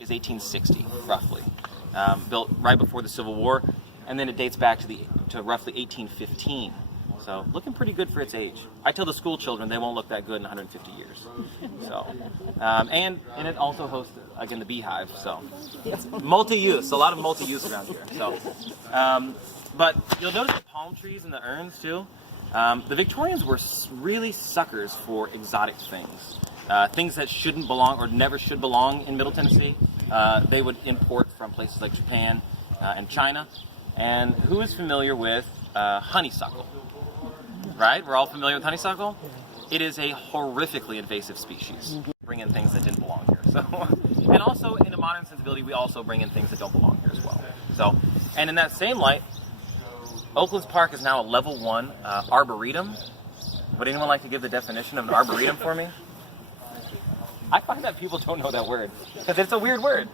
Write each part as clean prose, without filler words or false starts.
is 1860, roughly. Built right before the Civil War, and then it dates back to roughly 1815. So looking pretty good for its age. I tell the school children they won't look that good in 150 years. So, and it also hosts, again, the beehive. So multi-use, a lot of multi-use around here. So, but you'll notice the palm trees and the urns too. The Victorians were really suckers for exotic things. Things that shouldn't belong or never should belong in Middle Tennessee, they would import from places like Japan and China. And who is familiar with honeysuckle? Right? We're all familiar with honeysuckle? It is a horrifically invasive species. Bring in things that didn't belong here. So, and also, in a modern sensibility, we also bring in things that don't belong here as well. So, and in that same light, Oaklands Park is now a level 1 arboretum. Would anyone like to give the definition of an arboretum for me? I find that people don't know that word, because it's a weird word.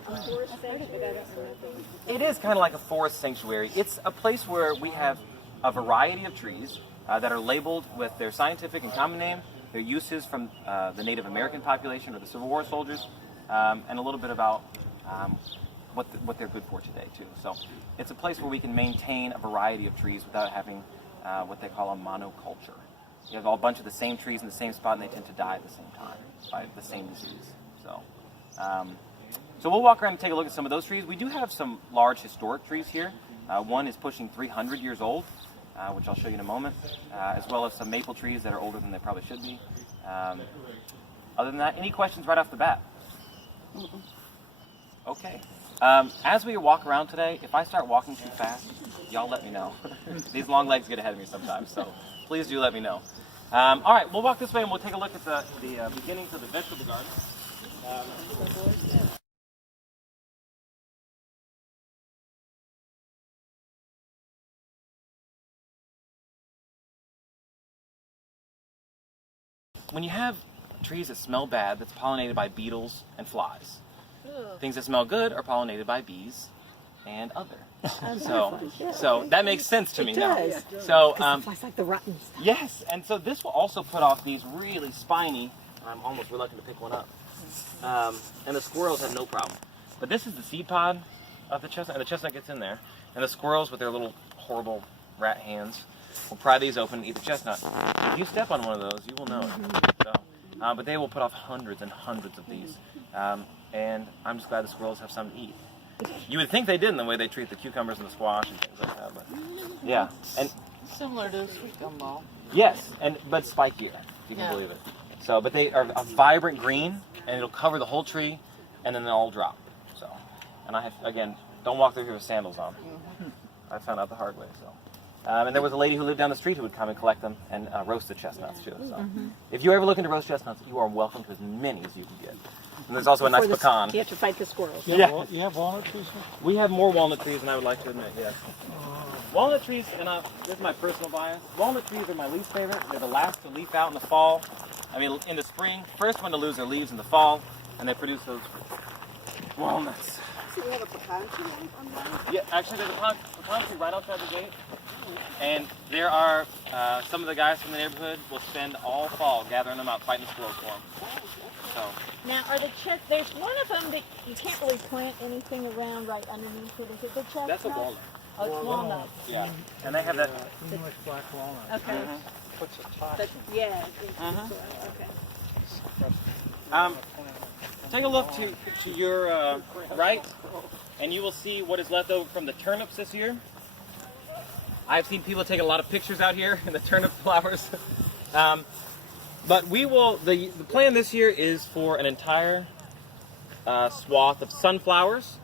It is kind of like a forest sanctuary. It's a place where we have a variety of trees that are labeled with their scientific and common name, their uses from the Native American population or the Civil War soldiers, and a little bit about what they're good for today too. So it's a place where we can maintain a variety of trees without having what they call a monoculture. You have a bunch of the same trees in the same spot, and they tend to die at the same time by the same disease. So, so we'll walk around and take a look at some of those trees. We do have some large historic trees here. One is pushing 300 years old, which I'll show you in a moment, as well as some maple trees that are older than they probably should be. Other than that, any questions right off the bat? Okay. As we walk around today, if I start walking too fast, y'all let me know. These long legs get ahead of me sometimes, so please do let me know. All right, we'll walk this way and we'll take a look at the beginnings of the vegetable garden. When you have trees that smell bad, that's pollinated by beetles and flies. Things that smell good are pollinated by bees and other. So that makes sense to me now. So flies like the rotten stuff. Yes, and so this will also put off these really spiny. I'm almost reluctant to pick one up. And the squirrels have no problem. But this is the seed pod of the chestnut, and the chestnut gets in there. And the squirrels, with their little horrible rat hands, will pry these open and eat the chestnut. If you step on one of those, you will know it. So, but they will put off hundreds and hundreds of these. And I'm just glad the squirrels have some to eat. You would think they did in the way they treat the cucumbers and the squash and things like that, but yeah. And similar to a sweet gumball. yes, but spikier, if you can believe it. So, but they are a vibrant green, and it'll cover the whole tree, and then they'll all drop. So, and I have, again, don't walk through here with sandals on. I found out the hard way. So, and there was a lady who lived down the street who would come and collect them and roast the chestnuts too. So, if you ever look into roast chestnuts, you are welcome to as many as you can get. And there's also a nice pecan. You have to fight the squirrels. Yeah. You have walnut trees? We have more walnut trees than I would like to admit, yes. Walnut trees, and this is my personal bias, walnut trees are my least favorite. They're the last to leaf out in the fall. I mean, in the spring, first one to lose their leaves in the fall, and they produce those walnuts. So you have a pecan tree on that? Yeah, actually there's a pecan tree right outside the gate. And there are, some of the guys from the neighborhood will spend all fall gathering them out, fighting the squirrels for them. So. Now, are the there's one of them that you can't really plant anything around right underneath it. Is it the chestnut? That's a walnut. Oh, it's walnut. Yeah. And they have that. English black walnut. Okay. Puts a top. But, yeah. Okay. Take a look to your right, and you will see what is left over from the turnips this year. I've seen people take a lot of pictures out here in the turnip flowers. But we will, the plan this year is for an entire swath of sunflowers,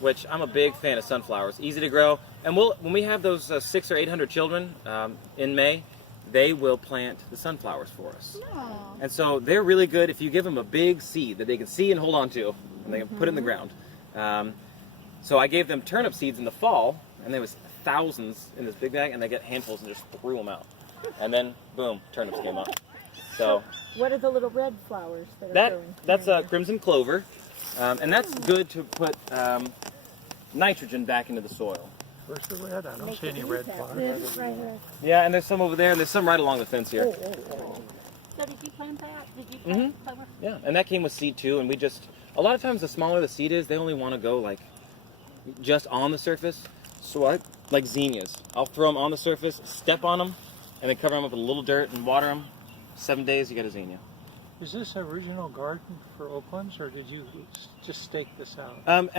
which I'm a big fan of sunflowers, easy to grow. And when we have those 600 or 800 children in May, they will plant the sunflowers for us. Aww. And so they're really good if you give them a big seed that they can see and hold on to, and they can put it in the ground. So I gave them turnip seeds in the fall, and there was thousands in this big bag, and they get handfuls and just threw them out. And then, boom, turnips came up. So what are the little red flowers that are growing? That's a crimson clover, and that's good to put nitrogen back into the soil. Where's the red? I don't see any red flowers. This right here. Yeah, and there's some over there, and there's some right along the fence here. So did you plant that? Did you plant clover? Yeah, and that came with seed too, and we just a lot of times the smaller the seed is, they only want to go like just on the surface. So I like zinnias. I'll throw them on the surface, step on them, and then cover them up with a little dirt and water them. 7 days, you get a zinnia. Is this an original garden for Oaklands, or did you just stake this out?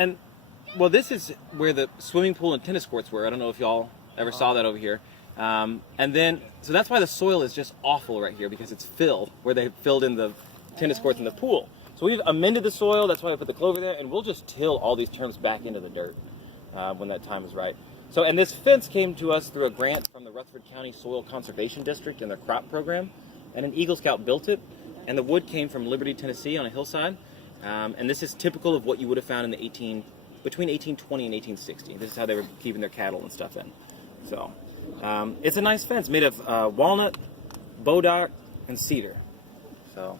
Well, this is where the swimming pool and tennis courts were. I don't know if y'all ever saw that over here. And then, so that's why the soil is just awful right here, because it's fill, where they filled in the tennis courts and the pool. So we've amended the soil, that's why I put the clover there, and we'll just till all these terms back into the dirt when that time is right. So, and this fence came to us through a grant from the Rutherford County Soil Conservation District and their crop program, and an Eagle Scout built it, and the wood came from Liberty, Tennessee on a hillside, and this is typical of what you would have found in the between 1820 and 1860. This is how they were keeping their cattle and stuff in. So, it's a nice fence made of walnut, bodark, and cedar. So,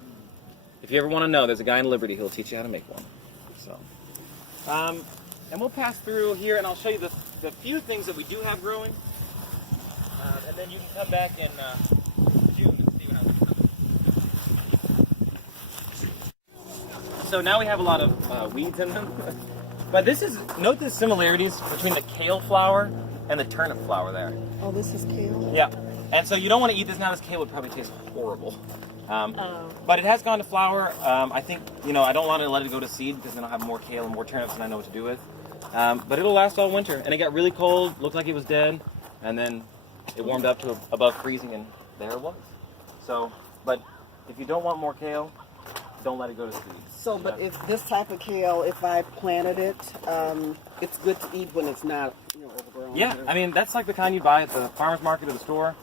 if you ever want to know, there's a guy in Liberty who'll teach you how to make one. So, and we'll pass through here, and I'll show you the few things that we do have growing, and then you can come back in June and see what happens. So now we have a lot of weeds in them. But note the similarities between the kale flower and the turnip flower there. Oh, this is kale? Yeah. And so you don't want to eat this now. This kale would probably taste horrible. But it has gone to flower. I think, I don't want to let it go to seed because then I'll have more kale and more turnips than I know what to do with. But it'll last all winter. And it got really cold, looked like it was dead, and then it warmed up to above freezing, and there it was. So, but if you don't want more kale, don't let it go to seed. So, but if this type of kale, if I planted it, it's good to eat when it's not, overgrown. Yeah, I mean, that's like the kind you buy at the farmer's market or the store.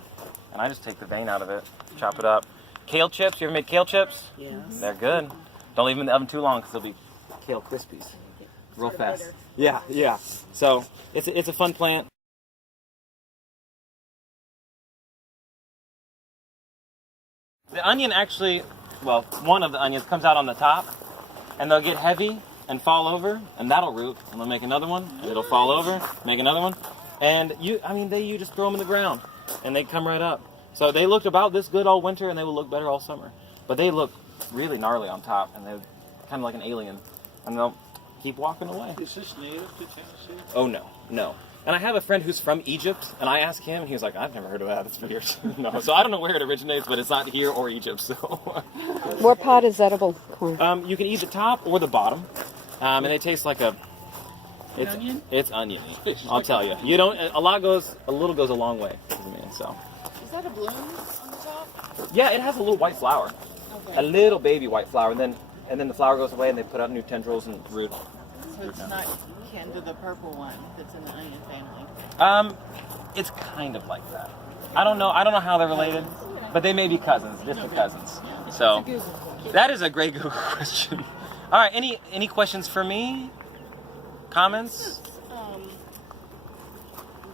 And I just take the vein out of it, chop it up. Kale chips, you ever made kale chips? Yes. They're good. Don't leave them in the oven too long because they'll be kale crispies real fast. Yeah. So it's a fun plant. The onion actually, well, one of the onions comes out on the top, and they'll get heavy and fall over, and that'll root, and they'll make another one, and it'll fall over, make another one, and you just throw them in the ground, and they come right up. So they looked about this good all winter, and they will look better all summer. But they look really gnarly on top, and they're kind of like an alien, and they'll keep walking away. Is this native to Tennessee? Oh, no. And I have a friend who's from Egypt, and I asked him, and he was like, I've never heard of that. It's weird. No, so I don't know where it originates, but it's not here or Egypt, so. What pot is edible corn? You can eat the top or the bottom, and it tastes like Onion? It's oniony. I'll tell you. You don't. A little goes a long way. So. Is that a bloom on the top? Yeah, it has a little white flower, Okay. a little baby white flower, and then the flower goes away, and they put out new tendrils and root. So it's not kin to the purple one that's in the onion family. It's kind of like that. I don't know how they're related, but they may be cousins, distant cousins. So that is a great Google question. All right, any questions for me? Comments?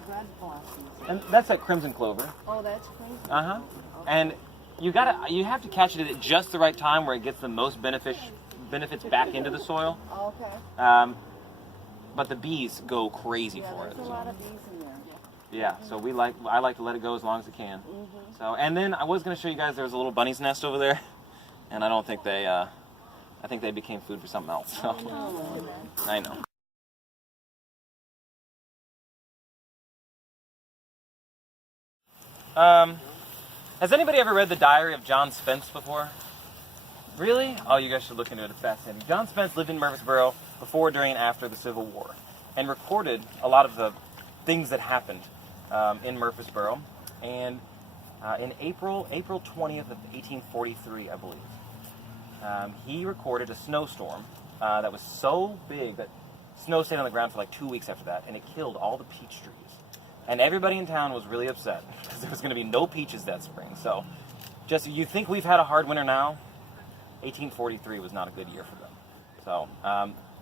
Red blossoms. And that's like crimson clover. Oh, that's crazy. And you have to catch it at just the right time where it gets the most benefits back into the soil. Okay. But the bees go crazy for it. There's a lot of bees in there. Yeah, so I like to let it go as long as it can. Mm-hmm. So, and then I was going to show you guys there's a little bunny's nest over there, and I don't think I think they became food for something else. So. I know. Has anybody ever read the Diary of John Spence before? Really? Oh, you guys should look into it. It's fascinating. John Spence lived in Murfreesboro before, during, and after the Civil War, and recorded a lot of the things that happened in Murfreesboro. And in April 20th of 1843, I believe, he recorded a snowstorm that was so big that snow stayed on the ground for like 2 weeks after that, and it killed all the peach trees. And everybody in town was really upset because there was going to be no peaches that spring. So, you think we've had a hard winter now? 1843 was not a good year for them. So,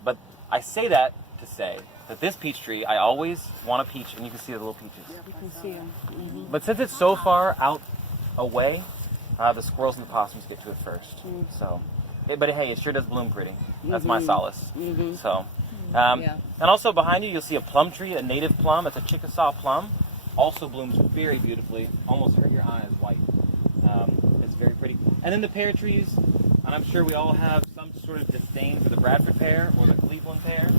but I say that to say that this peach tree, I always want a peach, and you can see the little peaches. You can see them. Mm-hmm. But since it's so far out away, the squirrels and the possums get to it first. So, but hey, it sure does bloom pretty. That's my solace. So, and also behind you, you'll see a plum tree, a native plum. It's a Chickasaw plum. Also blooms very beautifully. Almost hurt your eyes white. It's very pretty. And then the pear trees, and I'm sure we all have some sort of disdain for the Bradford pear or the Cleveland pear.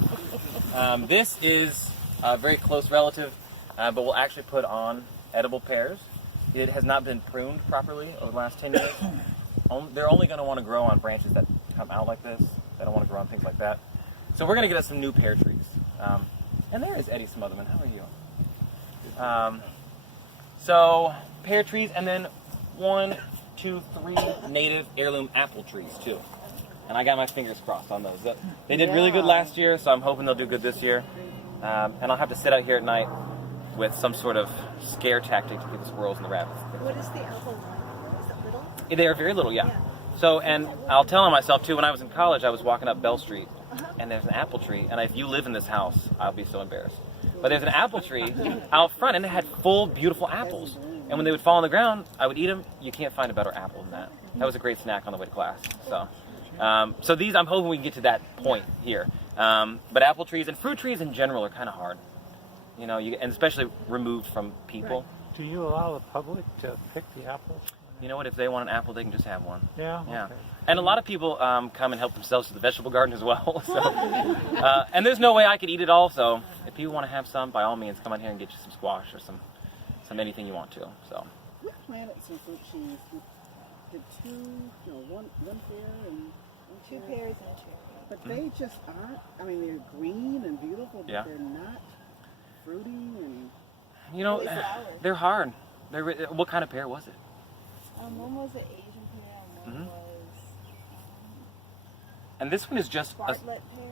This is a very close relative, but will actually put on edible pears. It has not been pruned properly over the last 10 years. They're only going to want to grow on branches that come out like this. They don't want to grow on things like that. So we're going to get us some new pear trees. And there is Eddie Smotherman. How are you? So pear trees, and then 1, 2, 3 native heirloom apple trees too. And I got my fingers crossed on those. They did really good last year, so I'm hoping they'll do good this year. And I'll have to sit out here at night with some sort of scare tactic to get the squirrels and the rabbits. What is the apple one? Is it little? They are very little, yeah. So, and I'll tell on myself too, when I was in college, I was walking up Bell Street, and there's an apple tree, and if you live in this house, I'll be so embarrassed. But there's an apple tree out front, and it had full, beautiful apples. And when they would fall on the ground, I would eat them. You can't find a better apple than that. That was a great snack on the way to class. So these, I'm hoping we can get to that point here. But apple trees and fruit trees in general are kind of hard. You know, and especially removed from people. Do you allow the public to pick the apples? You know what? If they want an apple, they can just have one. Yeah? Yeah. Okay. And a lot of people come and help themselves to the vegetable garden as well. So, and there's no way I could eat it all. So if people want to have some, by all means, come out here and get you some squash or some anything you want to. So. We planted some fruit trees. We did one pear and Two pears and a cherry. but they just aren't. I mean, they're green and beautiful, but Yeah. they're not fruity and. You know, they're hard. What kind of pear was it? One was an Asian pear and one was And this one is just Bartlett pear.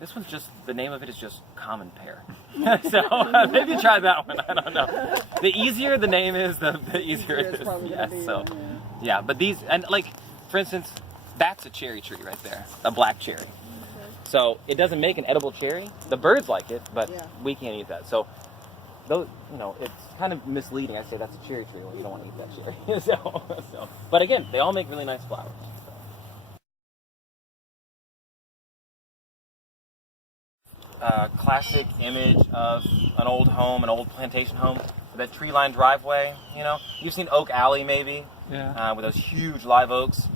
this one's just, the name of it is just common pear. So maybe try that one. I don't know. The easier the name is, the easier it is. Yes. So yeah, but these, and like for instance, that's a cherry tree right there, a black cherry. So it doesn't make an edible cherry. The birds like it, but we can't eat that. So those, it's kind of misleading. I say that's a cherry tree. Well, you don't want to eat that cherry. so, but again, they all make really nice flowers. Classic image of an old home, an old plantation home, with that tree-lined driveway. You've seen Oak Alley maybe, with those huge live oaks.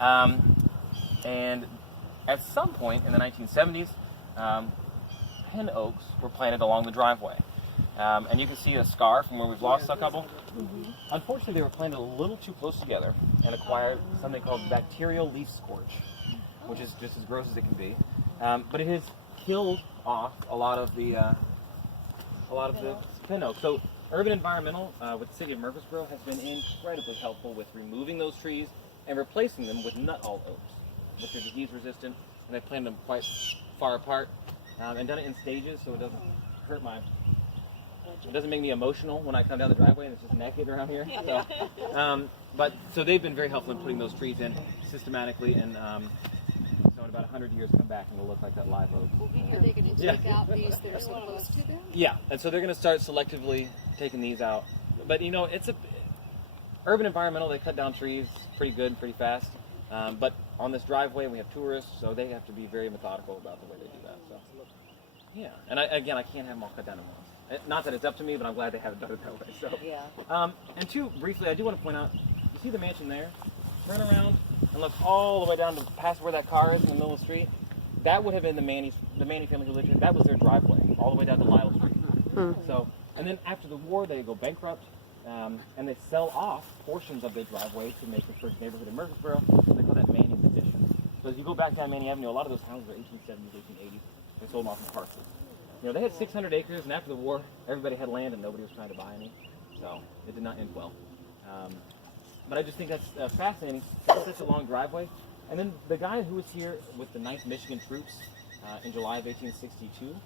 And at some point in the 1970s, 10 oaks were planted along the driveway. And you can see a scar from where we've lost a couple. Unfortunately, they were planted a little too close together and acquired something called bacterial leaf scorch, which is just as gross as it can be. But it has killed off a lot of the pin oak. So Urban Environmental with the city of Murfreesboro has been incredibly helpful with removing those trees and replacing them with nut-all oaks, which are disease resistant, and they planted them quite far apart and done it in stages so it doesn't hurt it doesn't make me emotional when I come down the driveway and it's just naked around here. So, so they've been very helpful in putting those trees in systematically, and so in about 100 years come back and it'll look like that live oak. Are they going to take out these that are so close to them? Yeah, and so they're going to start selectively taking these out. But it's Urban Environmental, they cut down trees pretty good and pretty fast. But on this driveway we have tourists, so they have to be very methodical about the way they do that. So yeah, and I can't have them all cut down at once. Not that it's up to me, but I'm glad they haven't done it that way. So and two, briefly, I do want to point out, you see the mansion there? Turn around and look all the way down to past where that car is in the middle of the street. That would have been the Manny family who lived here. That was their driveway, all the way down to Lyle Street. So, and then after the war, they go bankrupt, and they sell off portions of their driveway to make the first neighborhood in Murfreesboro. They call that Manny's Addition. So as you go back down Manny Avenue, a lot of those houses are 1870s, 1880s. They sold them off in parcels. They had 600 acres, and after the war, everybody had land, and nobody was trying to buy any. So it did not end well. But I just think that's fascinating. It's such a long driveway. And then the guy who was here with the 9th Michigan troops in July of 1862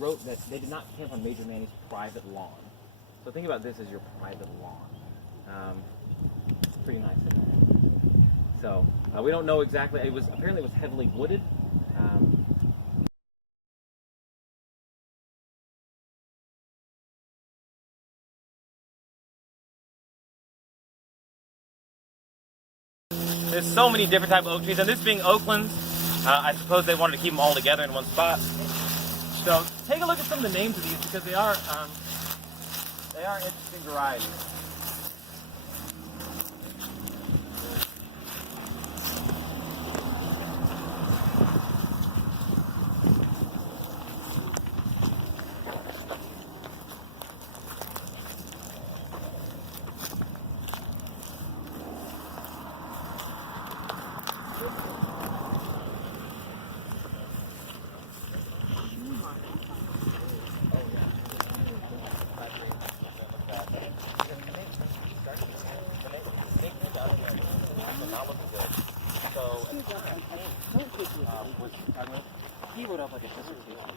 wrote that they did not camp on Major Manny's private lawn. So think about this as your private lawn. Pretty nice in there. So we don't know exactly. Apparently it was heavily wooded. There's so many different type of oak trees, and this being Oaklands, I suppose they wanted to keep them all together in one spot. So take a look at some of the names of these because they are interesting varieties. he wrote up like a dissertation.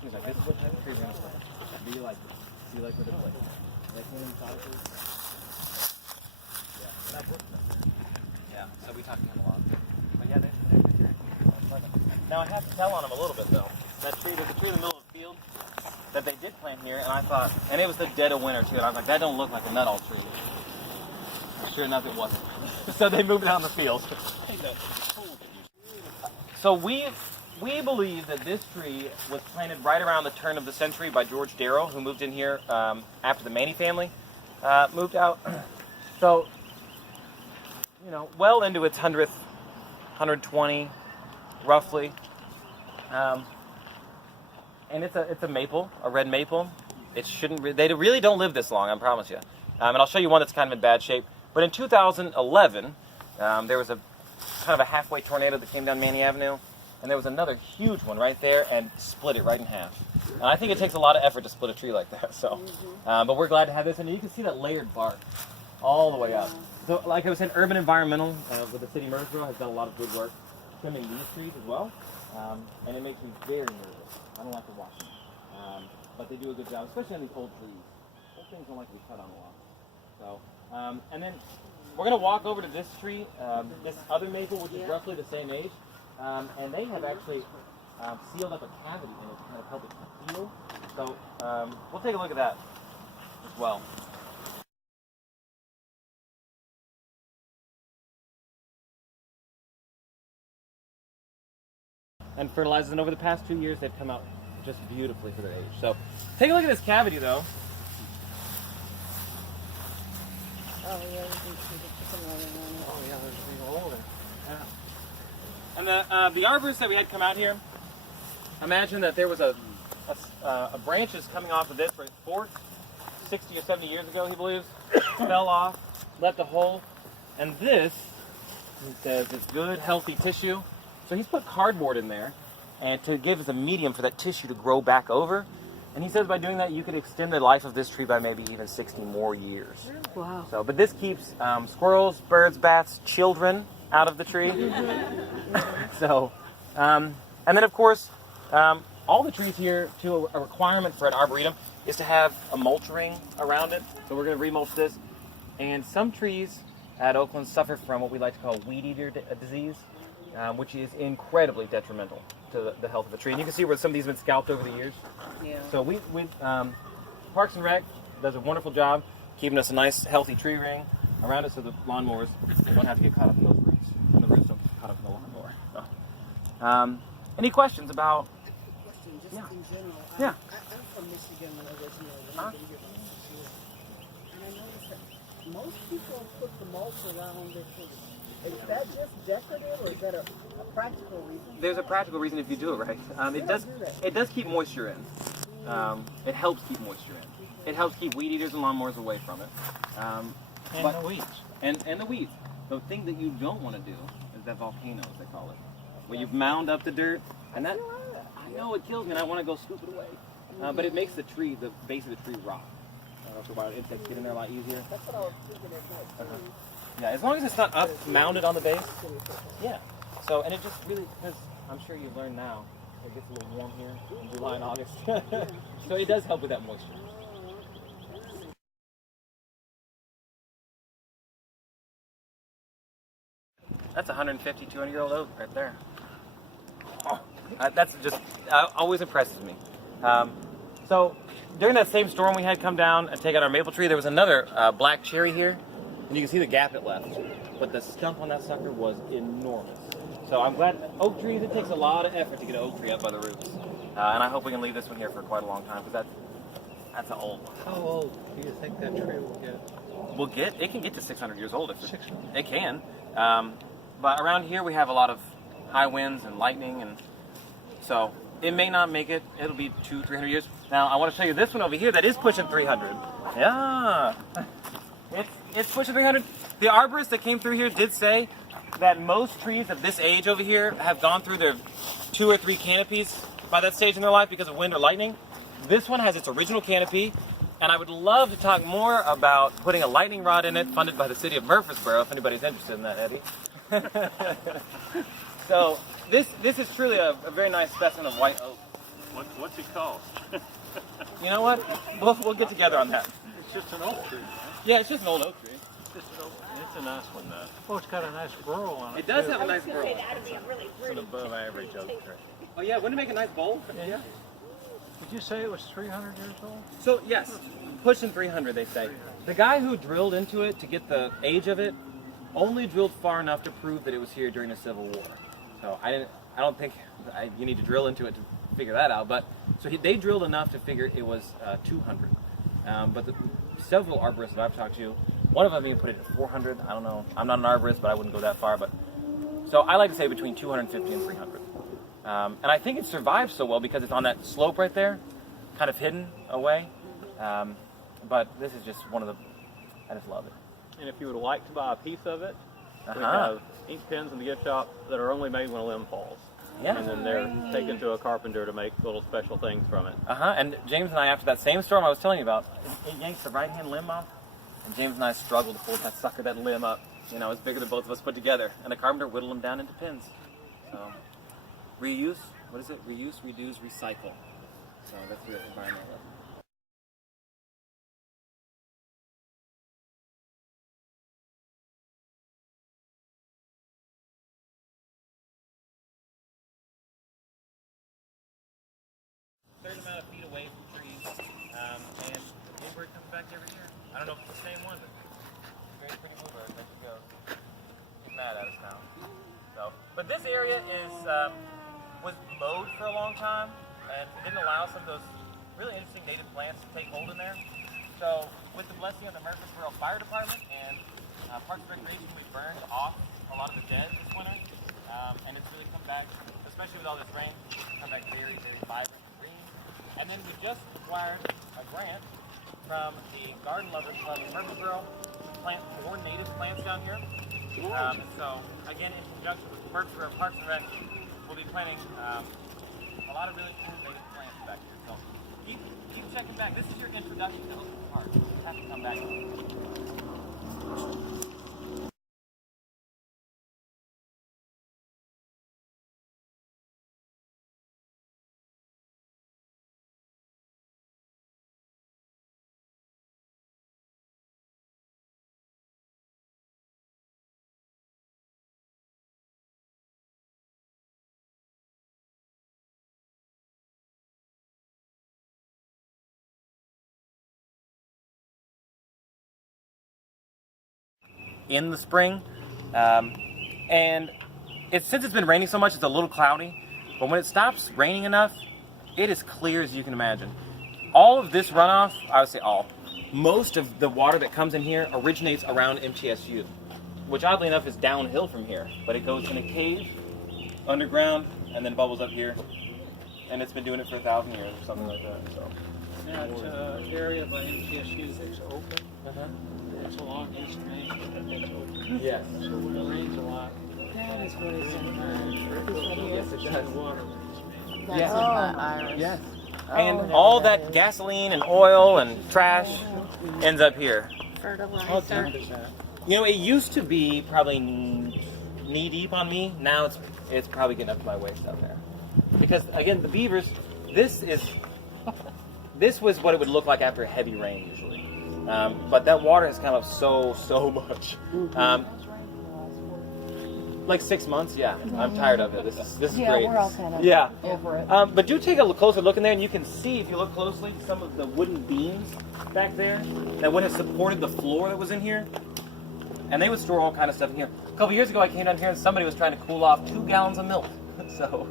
He was like, this is what type of tree we're going to plant. Do you like this? Do you like where this place? Like when we thought it was? Yeah, and I've worked with them. Yeah, so we talked to him a lot. But yeah, they're good. Now I have to tell on him a little bit though. That tree, there's a tree in the middle of the field that they did plant here, and I thought, and it was the dead of winter too, and I was like, that don't look like a nut-all tree. Sure enough, it wasn't. So they moved it on the field. So we believe that this tree was planted right around the turn of the century by George Darrow, who moved in here after the Manny family moved out. So, you know, well into its 100th, 120, roughly. And it's a maple, a red maple. It shouldn't. They really don't live this long, I promise you. And I'll show you one that's kind of in bad shape. But in 2011, there was a kind of a halfway tornado that came down Manny Avenue, and there was another huge one right there and split it right in half. And I think it takes a lot of effort to split a tree like that. So, but we're glad to have this, and you can see that layered bark all the way up. So, like I was saying, Urban Environmental with the city of Murfreesboro has done a lot of good work trimming these trees as well, and it makes me very nervous. I don't like to watch them, but they do a good job, especially on these old trees. Those things don't like to be cut on a lot. So, and then we're going to walk over to this tree, this other maple, which is roughly the same age, and they have actually sealed up a cavity in it to kind of help it heal. So we'll take a look at that as well. And fertilizers, and over the past 2 years, they've come out just beautifully for their age. So take a look at this cavity, though. Oh, yeah, we can see the chicken running on it. Oh, yeah, there's a big hole there. Yeah. And the arborists that we had come out here, imagine that there was a branches coming off of this where it forked 60 or 70 years ago, he believes, fell off, left a hole, and this, he says, is good, healthy tissue. So he's put cardboard in there, and to give us a medium for that tissue to grow back over. And he says by doing that, you could extend the life of this tree by maybe even 60 more years. Wow. So, but this keeps squirrels, birds, bats, children out of the tree. So, and then of course, all the trees here, to a requirement for an arboretum, is to have a mulch ring around it. So we're going to remulch this. And some trees at Oakland suffer from what we like to call weed eater disease, which is incredibly detrimental to the health of the tree. And you can see where some of these have been scalped over the years. Yeah. So we Parks and Rec does a wonderful job keeping us a nice, healthy tree ring around it so the lawnmowers don't have to get caught up in those roots. And the roots don't get caught up in the lawnmower. So, any questions about? Question, just Yeah. in general. Yeah. I'm from Michigan originally, and I've been here for 6 years. And I noticed that most people put the mulch around their trees. Is that just decorative, or is that a practical reason? There's a practical reason if you do it right. It does keep moisture in. It helps keep moisture in. It helps keep weed eaters and lawnmowers away from it. And But- the weeds. And the weeds. The thing that you don't want to do is that volcano, as they call it, where you mound up the dirt, and that, I know it kills me, and I want to go scoop it away. But it makes the base of the tree rot. So why insects get in there a lot easier. That's what I was thinking at night. Yeah, as long as it's not up mounded on the base. Yeah. So, and it just really, because I'm sure you've learned now, it gets a little warm here in July and August. So it does help with that moisture. That's a 150, 200-year-old oak right there. Oh, that's just, always impresses me. So during that same storm we had come down and take out our maple tree, there was another black cherry here. And you can see the gap it left. But the stump on that sucker was enormous. So I'm glad, oak trees, it takes a lot of effort to get an oak tree up by the roots. And I hope we can leave this one here for quite a long time, because that's an old one. How old do you think that tree will get? It can get to 600 years old. If 600. it can. But around here we have a lot of high winds and lightning, and so it may not make it. It'll be 200-300 years. Now I want to show you this one over here that is pushing 300. Yeah. It's pushing 300. The arborist that came through here did say that most trees of this age over here have gone through their 2 or 3 canopies by that stage in their life because of wind or lightning. This one has its original canopy, and I would love to talk more about putting a lightning rod in it, funded by the city of Murfreesboro, if anybody's interested in that, Eddie. So this is truly a very nice specimen of white oak. What's it called? You know what? We'll get together on that. It's just an oak tree. Yeah, it's just an old oak tree. It's a nice one though. Oh, it's got a nice burl on it. It does too. have a nice burl. It's an above average oak tree. Oh yeah, wouldn't it make a nice bowl? Yeah. Did you say it was 300 years old? So yes, pushing 300 they say. The guy who drilled into it to get the age of it only drilled far enough to prove that it was here during the Civil War. So I don't think you need to drill into it to figure that out. But so they drilled enough to figure it was 200. But several arborists that I've talked to, one of them even put it at 400. I don't know. I'm not an arborist, but I wouldn't go that far. But so I like to say between 250 and 300. And I think it survives so well because it's on that slope right there, kind of hidden away. But this is just one of the, I just love it. And if you would like to buy a piece of it, we Uh-huh. have ink pens in the gift shop that are only made when a limb falls. Yeah. And then they're taken to a carpenter to make little special things from it. And James and I, after that same storm I was telling you about, it yanked the right-hand limb off. And James and I struggled to pull that limb up. You know, it's bigger than both of us put together. And the carpenter whittled them down into pins. So, reuse, what is it? Reuse, reduce, recycle. So that's the environmental. Certain amount of feet away from trees, and the bluebird comes back every year. I don't know if it's the same one, but very pretty bluebird. There she goes. She's mad at us now. So, but this area was mowed for a long time, and didn't allow some of those really interesting native plants to take hold in there. So, with the blessing of the Murfreesboro Fire Department and Parks and Recreation, we burned off a lot of the dead this winter, and it's really come back, especially with all this rain, come back very, very vibrant. And then we just acquired a grant from the Garden Lovers Club in Murfreesboro to plant more native plants down here. So again, in conjunction with Murfreesboro Parks and Rec, we'll be planting a lot of really cool native plants back here. So keep checking back. This is your introduction to Oakland Park. You have to come back. In the spring, and since it's been raining so much, it's a little cloudy, but when it stops raining enough, it is clear as you can imagine. All of this runoff, I would say most of the water that comes in here originates around MTSU, which oddly enough is downhill from here, but it goes in a cave underground and then bubbles up here, and it's been doing it for 1,000 years or something like that. So That area by MTSU is open. It's along East Main, but it's open. yes. So when it rains a lot, That is what it's in Yes, it does. the water. That's Yeah. in my iris. Yes. And all that gasoline and oil and trash ends up here. How deep is that? You know, it used to be probably knee deep on me. Now it's probably getting up to my waist down there. Because again, the beavers, this was what it would look like after a heavy rain usually. But that water has come up so much. Like 6 months, yeah. I'm tired of it. This is great. Yeah, we're all kind of over it. But do take a closer look in there, and you can see, if you look closely, some of the wooden beams back there that would have supported the floor that was in here. And they would store all kind of stuff in here. A couple years ago, I came down here and somebody was trying to cool off 2 gallons of milk. So,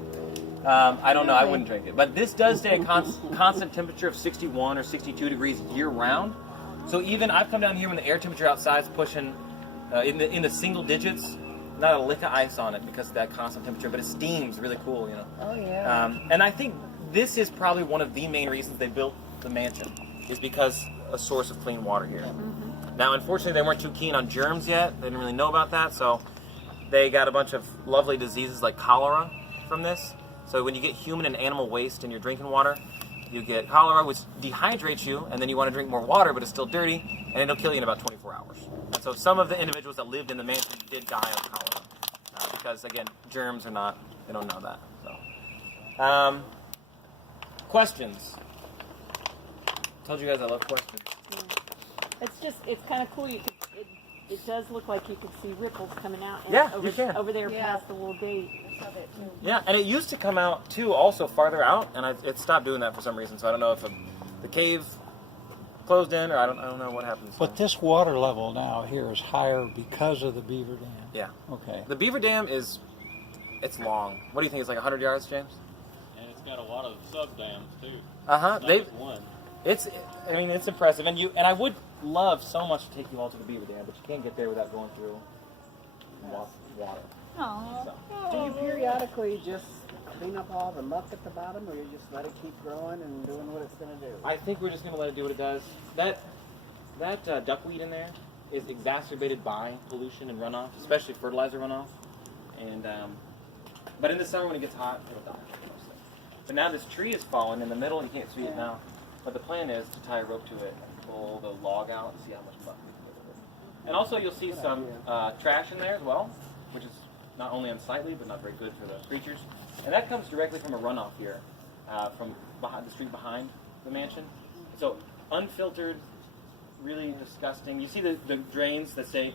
I don't know. I wouldn't drink it. But this does stay a constant temperature of 61 or 62 degrees year round. So even I've come down here when the air temperature outside is pushing in the single digits. Not a lick of ice on it because of that constant temperature, but it steams really cool, you know. Oh, yeah. And I think this is probably one of the main reasons they built the mansion, is because a source of clean water here. Mm-hmm. Now, unfortunately, they weren't too keen on germs yet. They didn't really know about that, so they got a bunch of lovely diseases like cholera from this. So when you get human and animal waste in your drinking water, you get cholera, which dehydrates you, and then you want to drink more water, but it's still dirty, and it'll kill you in about 24 hours. And so some of the individuals that lived in the mansion did die of cholera. because again, germs are not. They don't know that. So, questions. Told you guys I love questions. It's kind of cool. It does look like you could see ripples coming out. Yeah, over, you can. over there Yeah. past the little gate. I saw that too. Yeah, and it used to come out too, also farther out, and it stopped doing that for some reason. So I don't know if the cave closed in, or I don't know what happened. But this water level now here is higher because of the beaver dam. Yeah, Okay. the beaver dam it's long. What do you think? It's like 100 yards, James? And it's got a lot of sub dams too. They Not just one. It's impressive, and I would love so much to take you all to the beaver dam, but you can't get there without going through water. Aww. So. Do you periodically just clean up all the muck at the bottom, or you just let it keep growing and doing what it's going to do? I think we're just gonna let it do what it does. That duckweed in there is exacerbated by pollution and runoff, especially fertilizer runoff. And but in the summer when it gets hot, it'll die. But now this tree is fallen in the middle, and you can't see it now. But the plan is to tie a rope to it and pull the log out and see how much muck we can get with it. And also you'll see some trash in there as well, which is not only unsightly but not very good for the creatures. And that comes directly from a runoff here, from behind the street behind the mansion. So unfiltered, really disgusting. You see the drains that say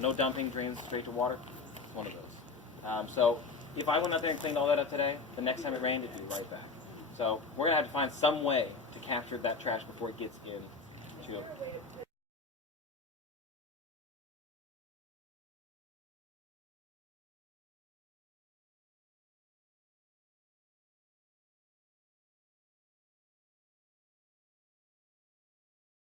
no dumping, drains straight to water? It's one of those. So if I went out there and cleaned all that up today, the next time it rained, it'd be right back. So we're going to have to find some way to capture that trash before it gets in to